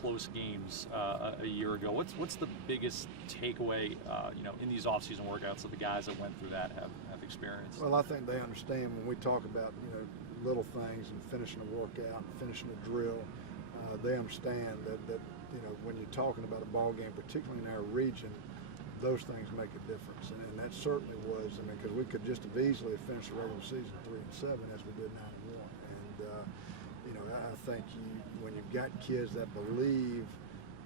close games a year ago. What's the biggest takeaway, in these off-season workouts that the guys that went through that have experienced? Well, I think they understand when we talk about little things and finishing a workout and finishing a drill. They understand that when you're talking about a ball game, particularly in our region, those things make a difference, and that certainly was. I mean, because we could just have easily finished the regular season 3-7 as we did 9-1, and I think when you've got kids that believe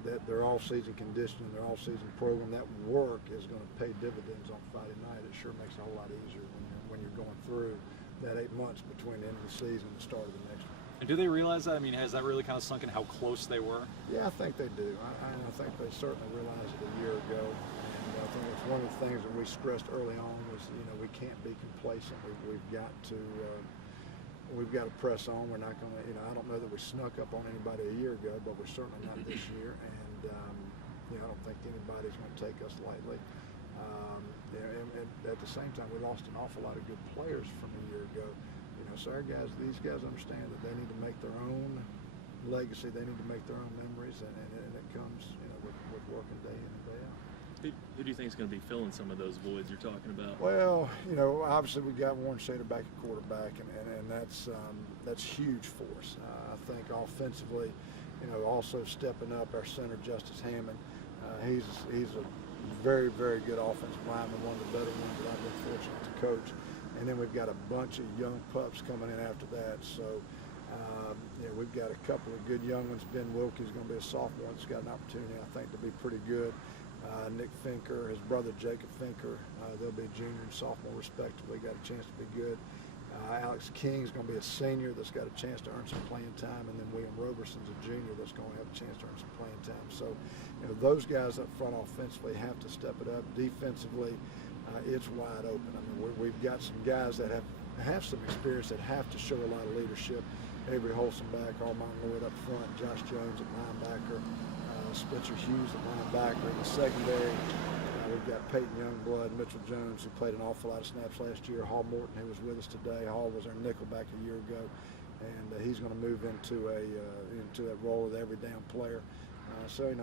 that their all-season conditioning, their all-season program, that work is going to pay dividends on Friday night. It sure makes it a whole lot easier when you're going through that 8 months between the end of the season and the start of the next one. And do they realize that? I mean, has that really kind of sunk in how close they were? Yeah, I think they do. I think they certainly realized it a year ago. And I think it's one of the things that we stressed early on was, we can't be complacent. We've got to press on. We're not going to, I don't know that we snuck up on anybody a year ago, but we're certainly not this year. And, I don't think anybody's going to take us lightly. And at the same time, we lost an awful lot of good players from a year ago. So these guys understand that they need to make their own legacy. They need to make their own memories, and it comes, with working day in and day out. Who do you think is going to be filling some of those voids you're talking about? Well, obviously we got Warren Shader back at quarterback, and that's huge for us. I think offensively, also stepping up our center, Justice Hammond. He's a very, very good offensive lineman, one of the better ones that I've been fortunate to coach. And then we've got a bunch of young pups coming in after that. So, we've got a couple of good young ones. Ben Wilkie's going to be a sophomore that's got an opportunity, I think, to be pretty good. Nick Finker, his brother Jacob Finker, they'll be junior and sophomore respectively, got a chance to be good. Alex King's going to be a senior that's got a chance to earn some playing time, and then William Roberson's a junior that's going to have a chance to earn some playing time. So, those guys up front offensively have to step it up. Defensively, it's wide open. I mean, we've got some guys that have some experience that have to show a lot of leadership. Avery Holson back, Armand Lloyd up front, Josh Jones at linebacker, Spencer Hughes at linebacker. In the secondary, we've got Peyton Youngblood, Mitchell Jones, who played an awful lot of snaps last year. Hall Morton, who was with us today. Hall was our nickel back a year ago, and he's going to move into that role of every down player. So,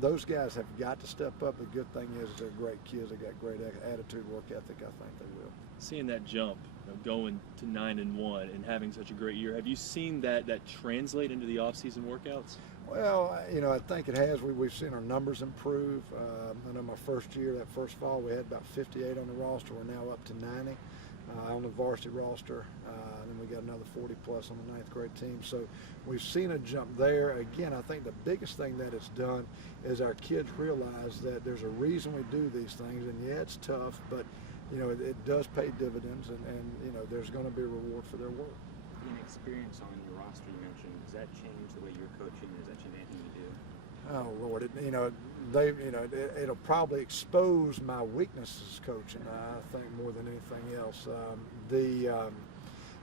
those guys have got to step up. The good thing is they're great kids. They got great attitude, work ethic. I think they will. Seeing that jump, going to 9-1 and having such a great year, have you seen that translate into the off-season workouts? Well, I think it has. We've seen our numbers improve. I know my first year, that first fall, we had about 58 on the roster. We're now up to 90 on the varsity roster. And then we got another 40 plus on the ninth grade team. So we've seen a jump there. Again, I think the biggest thing that it's done is our kids realize that there's a reason we do these things. And yeah, it's tough, but it does pay dividends, and there's going to be a reward for their work. The experience on your roster you mentioned, does that change the way you're coaching? Does that change anything you do? Oh Lord, it'll probably expose my weaknesses coaching. I think more than anything else.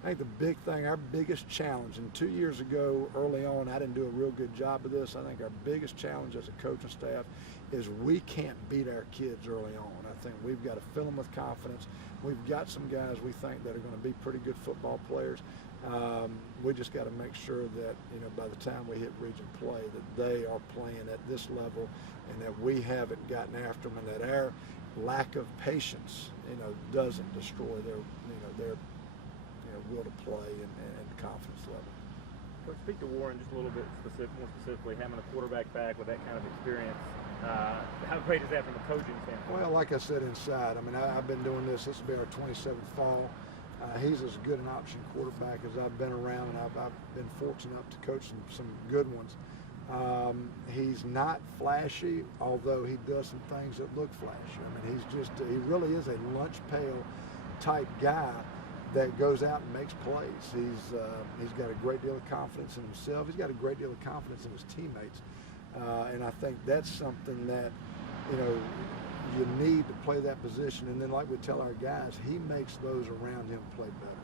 I think the big thing, our biggest challenge, and 2 years ago, early on, I didn't do a real good job of this. I think our biggest challenge as a coaching staff is we can't beat our kids early on. I think we've got to fill them with confidence. We've got some guys we think that are going to be pretty good football players. We just got to make sure that, by the time we hit region play, that they are playing at this level and that we haven't gotten after them, and that our lack of patience, doesn't destroy their will to play and confidence level. Coach, speak to Warren just a little bit more specifically, having a quarterback back with that kind of experience. How great is that from a coaching standpoint? Well, like I said inside, I've been doing this will be our 27th fall. He's as good an option quarterback as I've been around, and I've been fortunate enough to coach some good ones. He's not flashy, although he does some things that look flashy. He really is a lunch pail type guy that goes out and makes plays. He's got a great deal of confidence in himself. He's got a great deal of confidence in his teammates. And I think that's something that, you need to play that position. And then like we tell our guys, he makes those around him play better.